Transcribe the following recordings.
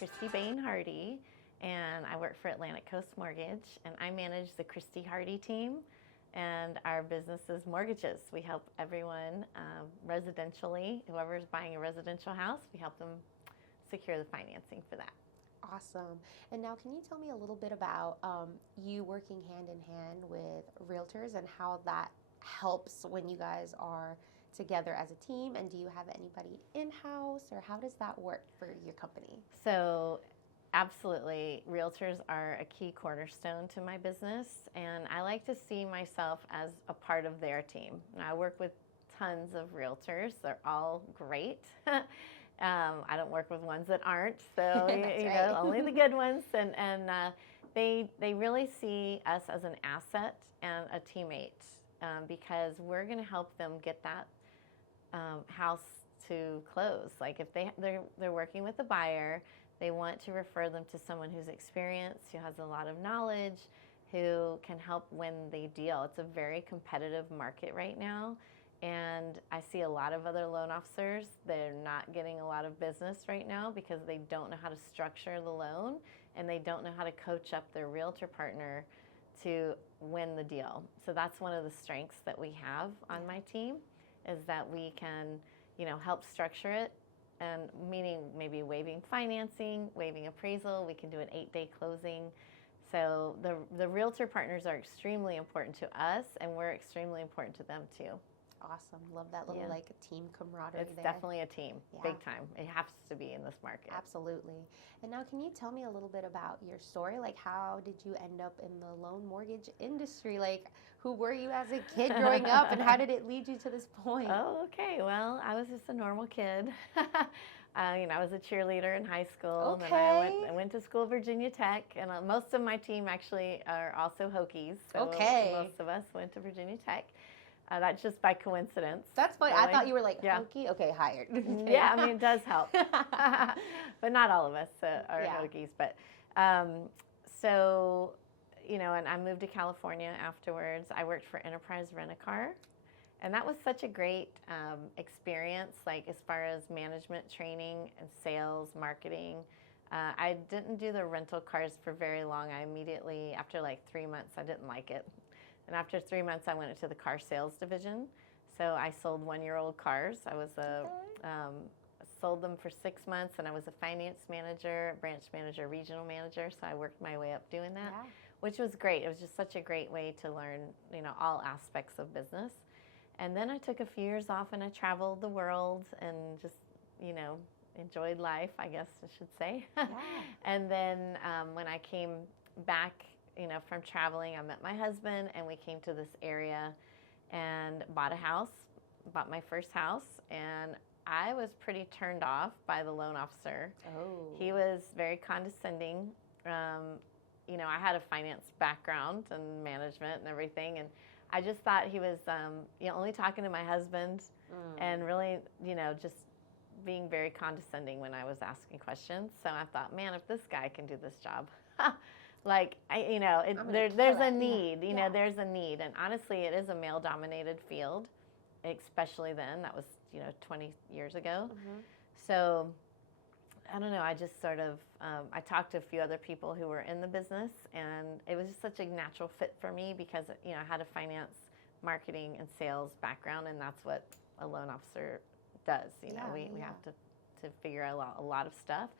Kristi Hardy, and I work for Atlantic Coast Mortgage, and I manage the Kristi Hardy team, and our business is mortgages. We help everyone residentially, whoever's buying a residential house, we help them secure the financing for that. Awesome. And now can you tell me a little bit about you working hand in hand with realtors and how that helps when you guys are together as a team? And do you have anybody in-house, or how does that work for your company? So absolutely, realtors are a key cornerstone to my business, and I like to see myself as a part of their team. And I work with tons of realtors. They're all great. I don't work with ones that aren't, so only the good ones. And they really see us as an asset and a teammate, because we're going to help them get that house to close. Like if they're working with a buyer, they want to refer them to someone who's experienced, who has a lot of knowledge, who can help win the deal. It's a very competitive market right now, and I see a lot of other loan officers, they're not getting a lot of business right now because they don't know how to structure the loan, and they don't know how to coach up their realtor partner to win the deal. So that's one of the strengths that we have on my team, is that we can, help structure it, and meaning maybe waiving financing, waiving appraisal. We can do an 8-day closing. So the realtor partners are extremely important to us, and we're extremely important to them too. Awesome. Love that little team camaraderie It's there. definitely a team, big time. It has to be in this market. Absolutely. And now can you tell me a little bit about your story? Like, how did you end up in the loan mortgage industry? Like, who were you as a kid growing up, and how did it lead you to this point? Oh, okay. Well, I was just a normal kid. I was a cheerleader in high school. Okay. And then I went to school, Virginia Tech, and most of my team actually are also Hokies. So most of us went to Virginia Tech. That's just by coincidence. That's funny. Really. I thought you were like, Hokie? Okay, hired. Okay. Yeah, I mean, it does help. But not all of us are Hokies. But so, and I moved to California afterwards. I worked for Enterprise Rent-A-Car. And that was such a great experience, like as far as management training and sales, marketing. I didn't do the rental cars for very long. I immediately, after like 3 months, I didn't like it. And after 3 months, I went into the car sales division. So I sold one-year-old cars. I was sold them for 6 months, and I was a finance manager, branch manager, regional manager. So I worked my way up doing that, which was great. It was just such a great way to learn, all aspects of business. And then I took a few years off, and I traveled the world and just, enjoyed life, I guess I should say. Yeah. And then when I came back, from traveling, I met my husband, and we came to this area and bought my first house, and I was pretty turned off by the loan officer. Oh. He was very condescending. I had a finance background and management and everything, and I just thought he was only talking to my husband and really, just being very condescending when I was asking questions. So I thought, man, if this guy can do this job, there's a need, there's a need. And honestly, it is a male-dominated field, especially then. That was, 20 years ago. Mm-hmm. So I don't know, I just sort of, I talked to a few other people who were in the business, and it was just such a natural fit for me because, I had a finance, marketing, and sales background, and that's what a loan officer does. We have to figure out a lot of stuff,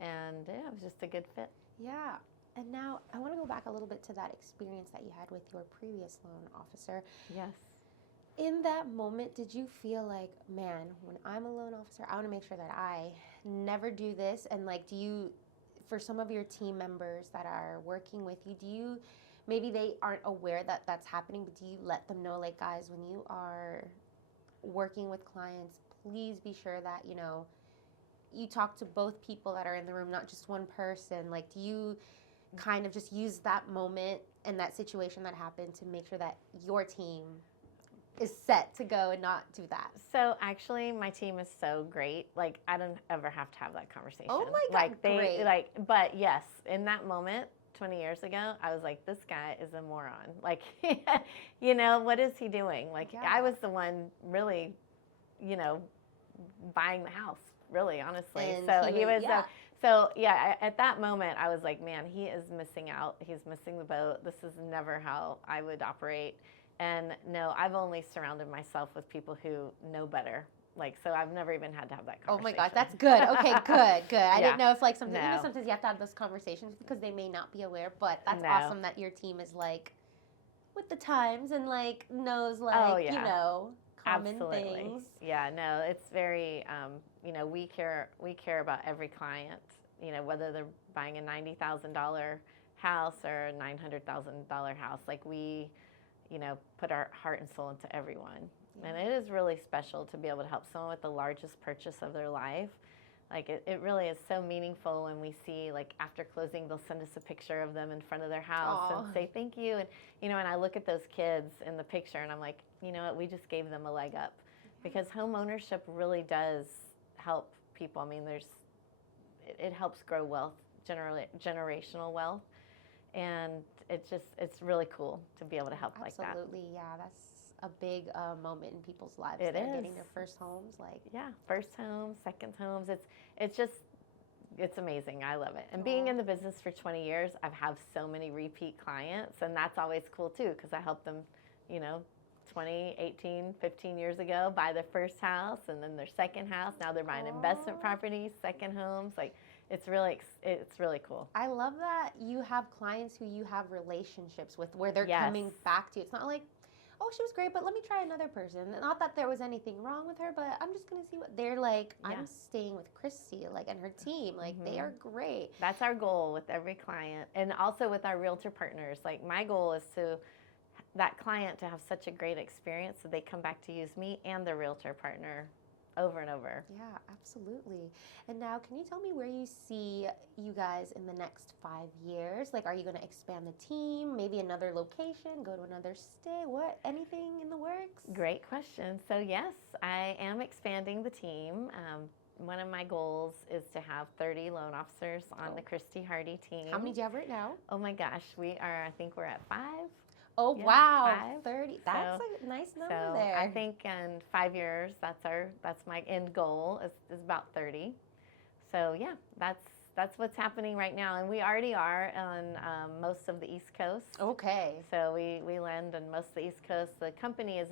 and it was just a good fit. Yeah. And now I want to go back a little bit to that experience that you had with your previous loan officer. Yes. In that moment, did you feel like, man, when I'm a loan officer, I want to make sure that I never do this? And for some of your team members that are working with you, maybe they aren't aware that that's happening, but do you let them know, like, guys, when you are working with clients, please be sure that, you talk to both people that are in the room, not just one person? Like, do you kind of just use that moment and that situation that happened to make sure that your team is set to go and not do that? So actually, my team is so great. Like, I don't ever have to have that conversation. Oh my God, great. But yes, in that moment, 20 years ago, I was like, this guy is a moron. Like, what is he doing? Like, I was the one really, buying the house, really, honestly. And so So yeah, at that moment, I was like, man, he is missing out. He's missing the boat. This is never how I would operate. And no, I've only surrounded myself with people who know better. Like, so I've never even had to have that Oh my conversation. gosh, that's good. Okay, good. I Yeah. didn't know if like sometimes, No. sometimes you have to have those conversations because they may not be aware, but that's No. awesome that your team is like with the times and like knows like, Oh, yeah. common Absolutely. things. Yeah, no, it's very, we care about every client, whether they're buying a $90,000 house or a $900,000 house. Like we, put our heart and soul into everyone. Yeah. And it is really special to be able to help someone with the largest purchase of their life. Like it really is so meaningful when we see, like, after closing, they'll send us a picture of them in front of their house and say thank you. And, and I look at those kids in the picture and I'm like, you know what, we just gave them a leg up. Because home ownership really does help people. I mean, it helps grow wealth, generational wealth. And it's really cool to be able to help like that. Absolutely, yeah, that's a big moment in people's lives. It is. Getting their first homes, like. Yeah, first homes, second homes. It's amazing. I love it. And being in the business for 20 years, I've had so many repeat clients, and that's always cool too, because I helped them, 20, 18, 15 years ago buy their first house, and then their second house. Now they're buying investment properties, second homes. Like, it's really cool. I love that you have clients who you have relationships with, where they're coming back to you. It's not like, oh, she was great, but let me try another person. Not that there was anything wrong with her, but I'm just going to see what they're like. Yeah. I'm staying with Kristi, like, and her team. Like, they are great. That's our goal with every client, and also with our realtor partners. Like, my goal is that client to have such a great experience that they come back to use me and their realtor partner over and over. Yeah, absolutely. And now, can you tell me where you see you guys in the next 5 years? Like, are you going to expand the team, maybe another location, go to another state? What, anything in the works? Great question. So yes, I am expanding the team. One of my goals is to have 30 loan officers on the Kristi Hardy team. How many do you have right now? Oh my gosh, I think we're at 5. Oh, yeah, wow, 5. 30. That's a nice number there. I think in 5 years, that's my end goal is about 30. So yeah, that's what's happening right now, and we already are on most of the East Coast. Okay. So we lend on most of the East Coast. The company is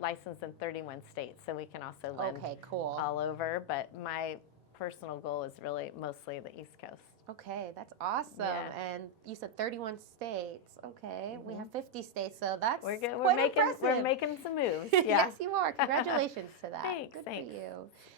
licensed in 31 states, so we can also lend all over. But my personal goal is really mostly the East Coast. Okay, that's awesome. Yeah. And you said 31 states. Okay, we have 50 states, so that's we're good. Impressive. We're making some moves. Yeah. Yes, you are. Congratulations to that. Thanks. Good thanks. for you.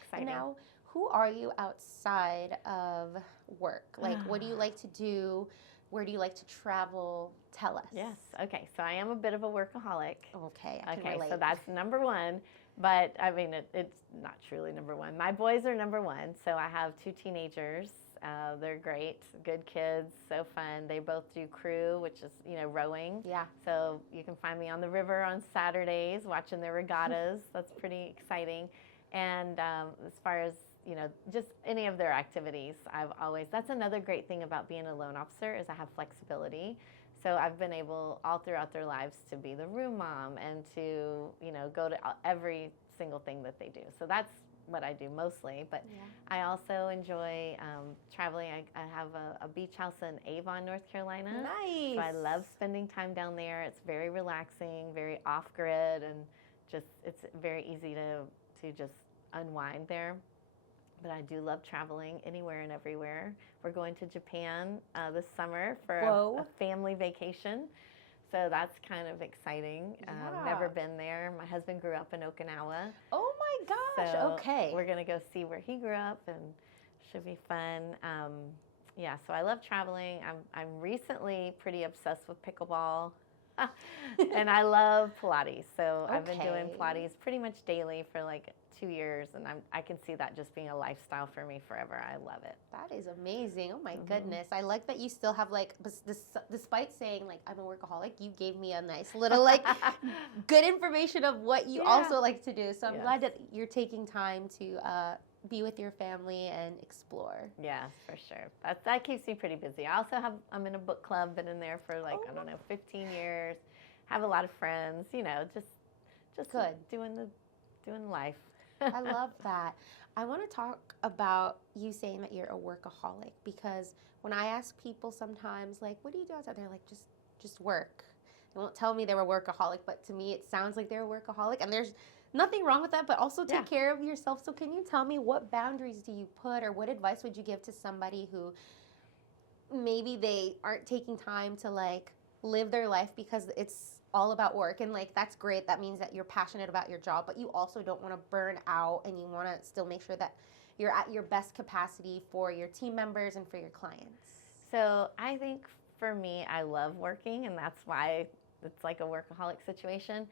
Exciting. And now, who are you outside of work? Like, what do you like to do? Where do you like to travel? Tell us. Yes. Okay. So I am a bit of a workaholic. Okay. I can relate. So that's number one. But I mean, it's not truly number one. My boys are number one. So I have 2 teenagers. They're great, good kids, so fun. They both do crew, which is, rowing. Yeah. So you can find me on the river on Saturdays watching their regattas. That's pretty exciting. And as far as, just any of their activities, that's another great thing about being a loan officer is I have flexibility. So I've been able all throughout their lives to be the room mom and to, go to every single thing that they do. So that's what I do mostly, but I also enjoy traveling. I have a beach house in Avon, North Carolina. Nice. So I love spending time down there. It's very relaxing, very off-grid, and it's very easy to just unwind there. But I do love traveling anywhere and everywhere. We're going to Japan this summer for a family vacation. So that's kind of exciting. Never been there. My husband grew up in Okinawa. Oh my gosh, so okay. We're going to go see where he grew up, and should be fun. So I love traveling. I'm recently pretty obsessed with pickleball. And I love Pilates. So I've been doing Pilates pretty much daily for like 2 years, and I can see that just being a lifestyle for me forever. I love it. That is amazing. Oh my goodness. I like that you still have like, despite saying like I'm a workaholic, you gave me a nice little like good information of what you also like to do. So I'm glad that you're taking time to be with your family and explore. Yeah, for sure. That keeps me pretty busy. I'm in a book club, been in there for like, 15 years. Have a lot of friends, just good. Doing life. I love that. I want to talk about you saying that you're a workaholic, because when I ask people sometimes, like, what do you do outside? They're like, just work. They won't tell me they're a workaholic, but to me, it sounds like they're a workaholic. And there's nothing wrong with that, but also Yeah. take care of yourself. So can you tell me, what boundaries do you put, or what advice would you give to somebody who maybe they aren't taking time to like live their life because it's all about work, and like that's great, that means that you're passionate about your job, but you also don't want to burn out, and you want to still make sure that you're at your best capacity for your team members and for your clients? So I think for me, I love working, and that's why it's like a workaholic situation.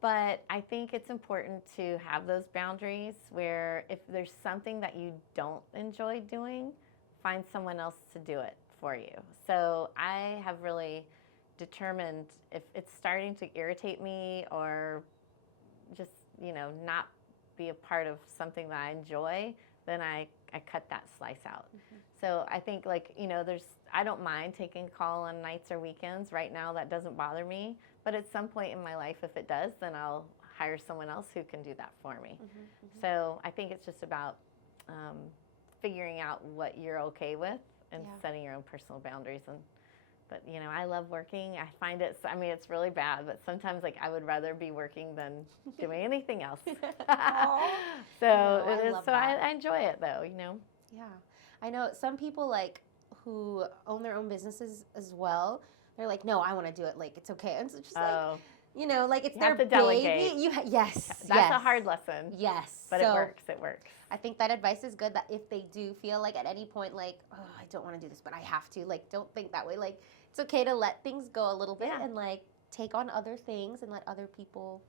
But I think it's important to have those boundaries where if there's something that you don't enjoy doing, find someone else to do it for you. So I have really determined if it's starting to irritate me or just, not be a part of something that I enjoy, then I cut that slice out. So I think I don't mind taking a call on nights or weekends. Right now that doesn't bother me, but at some point in my life, if it does, then I'll hire someone else who can do that for me. So I think it's just about figuring out what you're okay with and setting your own personal boundaries. But I love working. I find it's really bad, but sometimes I would rather be working than doing anything else. I enjoy it though, Yeah. I know some people who own their own businesses as well. They're like, no, I want to do it. Like, it's okay. And it's just it's you their have to baby. delegate. Yes. That's a hard lesson. Yes. But it works. It works. I think that advice is good, that if they do feel like at any point oh, I don't want to do this, but I have to, don't think that way. It's okay to let things go a little bit and take on other things and let other people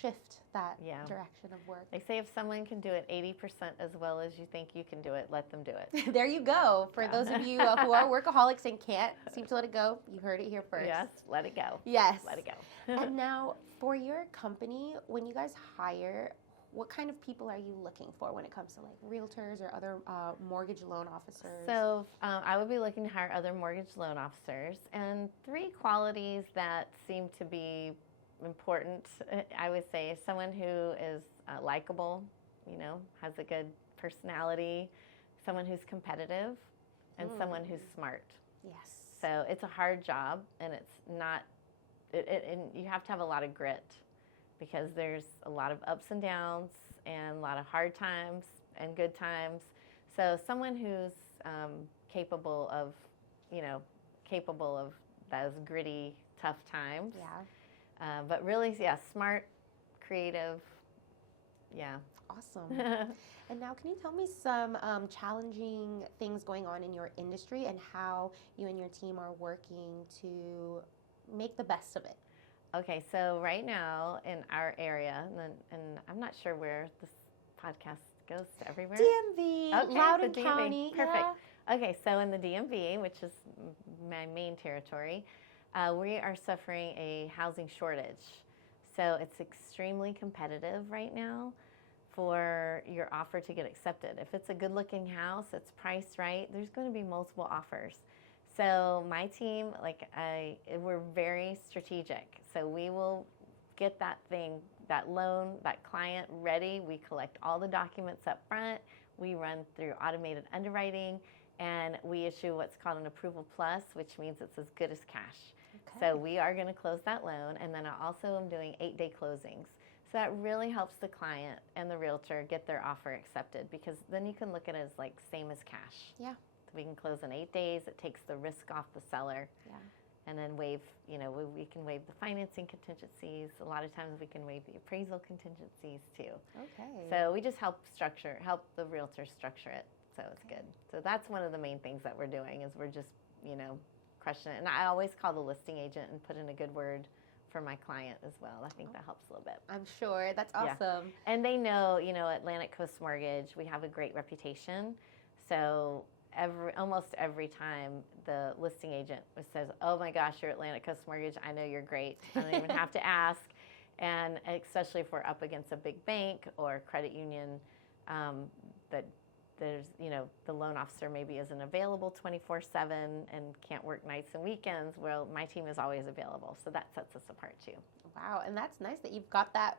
shift that direction of work. They say if someone can do it 80% as well as you think you can do it, let them do it. There you go. For those of you who are workaholics and can't seem to let it go, you heard it here first. Yes, let it go. Yes. Let it go. And now, for your company, when you guys hire, what kind of people are you looking for when it comes to realtors or other mortgage loan officers? So I would be looking to hire other mortgage loan officers, and 3 qualities that seem to be important, I would say, is someone who is likable, has a good personality, someone who's competitive, and someone who's smart. Yes. So it's a hard job, and it's not, and you have to have a lot of grit, because there's a lot of ups and downs and a lot of hard times and good times. So someone who's capable of those gritty, tough times. Yeah. But really, smart, creative. Yeah. Awesome. And now, can you tell me some challenging things going on in your industry and how you and your team are working to make the best of it? Okay, so right now in our area, and I'm not sure where this podcast goes to, everywhere? DMV, okay, Loudoun the DMV. County. Perfect. Yeah. Okay, so in the DMV, which is my main territory, we are suffering a housing shortage. So it's extremely competitive right now for your offer to get accepted. If it's a good-looking house, it's priced right, there's going to be multiple offers. So my team, we're very strategic. So we will get that loan, that client ready. We collect all the documents up front. We run through automated underwriting, and we issue what's called an approval plus, which means it's as good as cash. Okay. So we are going to close that loan, and then I also am doing 8-day closings. So that really helps the client and the realtor get their offer accepted, because then you can look at it as same as cash. Yeah. We can close in 8 days. It takes the risk off the seller. Yeah. And then waive, we can waive the financing contingencies. A lot of times we can waive the appraisal contingencies too. Okay. So we just help the realtor structure it. So it's good. So that's one of the main things that we're doing, is we're just, crushing it. And I always call the listing agent and put in a good word for my client as well. I think that helps a little bit. I'm sure. That's awesome. Yeah. And they know, Atlantic Coast Mortgage, we have a great reputation. So almost every time the listing agent says, oh my gosh, you're Atlantic Coast Mortgage, I know you're great. I don't even have to ask. And especially if we're up against a big bank or credit union, that there's, the loan officer maybe isn't available 24/7 and can't work nights and weekends. Well, my team is always available. So that sets us apart too. Wow, and that's nice that you've got that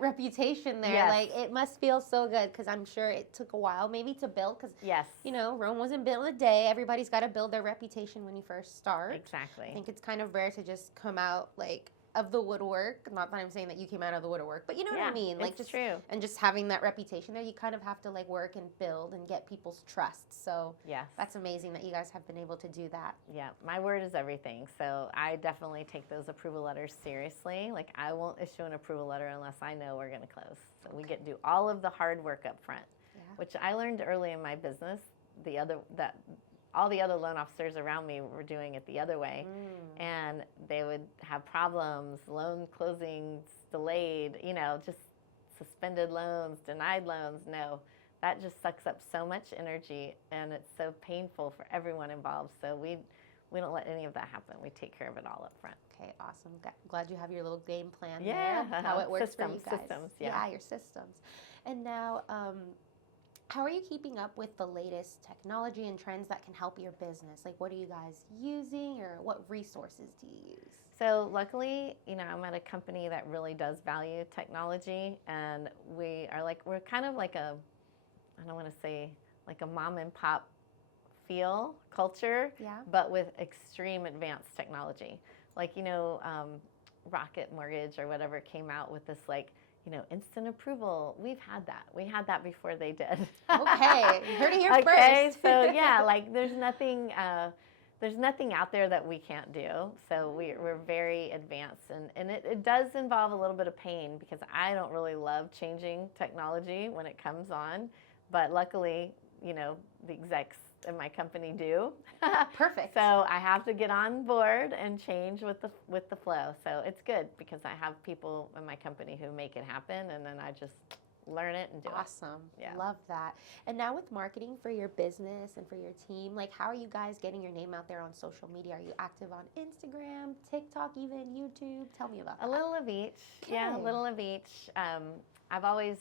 reputation there. Yes. Like, it must feel so good because I'm sure it took a while maybe to build because, Yes. you know, Rome wasn't built in a day. Everybody's got to build their reputation when you first start. Exactly. I think it's kind of rare to just come out like of the woodwork. Not that I'm saying that you came out of the woodwork, but you know what I mean? Like, it's true. And just having that reputation there, you kind of have to like work and build and get people's trust. So Yes. that's amazing that you guys have been able to do that. Yeah, my word is everything. So I definitely take those approval letters seriously. Like, I won't issue an approval letter unless I know we're going to close. So we get to do all of the hard work up front, which I learned early in my business. All the other loan officers around me were doing it the other way, and they would have problems, loan closings delayed, you know, just suspended loans, denied loans. No, that just sucks up so much energy, and it's so painful for everyone involved. So we don't let any of that happen. We take care of it all up front. Okay, awesome. Glad you have your little game plan Yeah, there, how it works systems, for you guys. Systems, yeah, your systems. And now, how are you keeping up with the latest technology and trends that can help your business? Like, what are you guys using, or what resources do you use? So luckily, you know, I'm at a company that really does value technology, and we're kind of like I don't want to say like a mom and pop feel culture, but with extreme advanced technology. Like, you know, Rocket Mortgage or whatever came out with this, like, you know, instant approval. We had that before they did. Okay, you heard it here first. So yeah, like there's nothing out there that we can't do. So we're very advanced, and it does involve a little bit of pain because I don't really love changing technology when it comes on, but luckily, you know, the execs in my company do. Perfect. So I have to get on board and change with the flow. So it's good because I have people in my company who make it happen, and then I just learn it and do it. Awesome. Yeah. Love that. And now with marketing for your business and for your team, like, how are you guys getting your name out there on social media? Are you active on Instagram, TikTok, even YouTube? Tell me about that. A little of each. Okay. Yeah, a little of each. I've always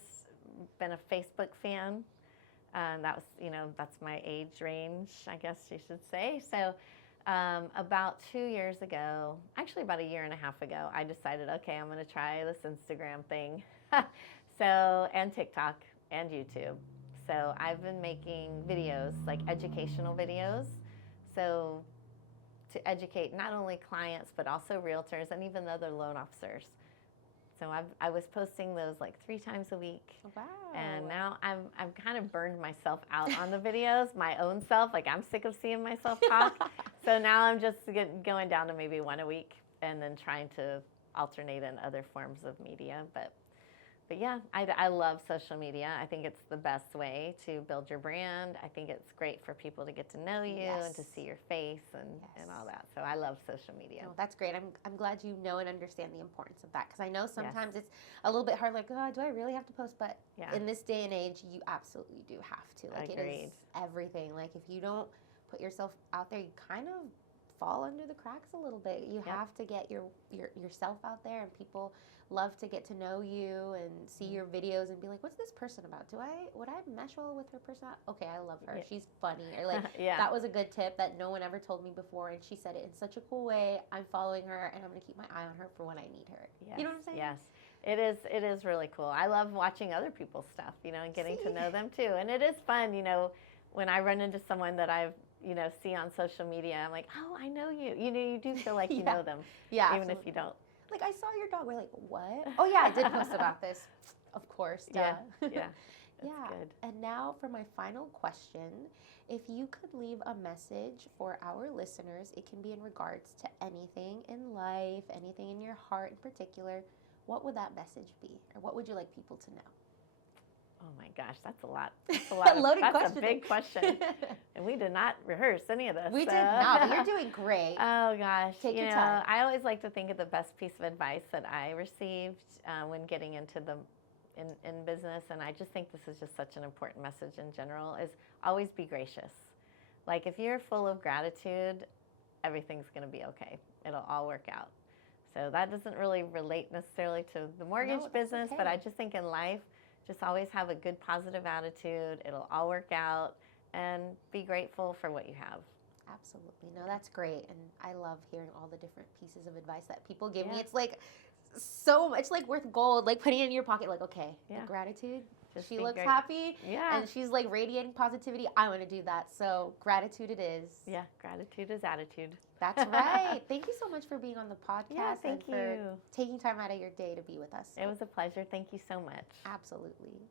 been a Facebook fan. That's my age range, I guess you should say. So about 2 years ago, actually about a year and a half ago, I decided, okay, I'm going to try this Instagram thing. And TikTok and YouTube. So I've been making videos, like educational videos, so to educate not only clients, but also realtors and even other loan officers. So I was posting those like 3 times a week. Wow. And now I've kind of burned myself out on the videos, my own self. Like, I'm sick of seeing myself talk. So now I'm just going down to maybe 1 a week and then trying to alternate in other forms of media. But yeah, I love social media. I think it's the best way to build your brand. I think it's great for people to get to know you and to see your face and all that. So I love social media. Oh, that's great. I'm glad you know and understand the importance of that, because I know sometimes it's a little bit hard, like, oh, do I really have to post? But in this day and age, you absolutely do have to. Like, Agreed. It is everything. Like, if you don't put yourself out there, you kind of fall under the cracks a little bit. You have to get yourself out there, and people love to get to know you and see your videos and be like, what's this person about? Would I mesh well with her personality? Okay, I love her. She's funny. Or like, that was a good tip that no one ever told me before, and she said it in such a cool way. I'm following her, and I'm going to keep my eye on her for when I need her. Yes. You know what I'm saying? Yes. It is really cool. I love watching other people's stuff, you know, and getting to know them too. And it is fun, you know, when I run into someone that I've, you know, see on social media, I'm like, oh, I know you. You know, you do feel like you know them. Yeah, even if you don't. Like, I saw your dog. We're like, what? Oh, yeah, I did post about this. Of course. Duh. Yeah. Yeah. Good. And now for my final question. If you could leave a message for our listeners, it can be in regards to anything in life, anything in your heart in particular, what would that message be? Or what would you like people to know? Oh my gosh, that's a lot. That's a lot. Loaded that's question. A big question. And we did not reherse any of this. We did not, but you're doing great. Oh gosh. Take your time. I always like to think of the best piece of advice that I received when getting into in business, and I just think this is just such an important message in general, is always be gracious. Like, if you're full of gratitude, everything's going to be okay. It'll all work out. So that doesn't really relate necessarily to the mortgage business, but I just think in life, just always have a good positive attitude. It'll all work out, and be grateful for what you have. Absolutely. No, that's great. And I love hearing all the different pieces of advice that people give me. It's like so much like worth gold, like putting it in your pocket, like, okay, Yeah. the gratitude. Just She be looks great. happy Yeah. and she's like radiating positivity. I want to do that. So gratitude it is. Yeah, gratitude is attitude. That's right. Thank you so much for being on the podcast Yeah, thank and for you. taking time out of your day to be with us. It was a pleasure. Thank you so much. Absolutely.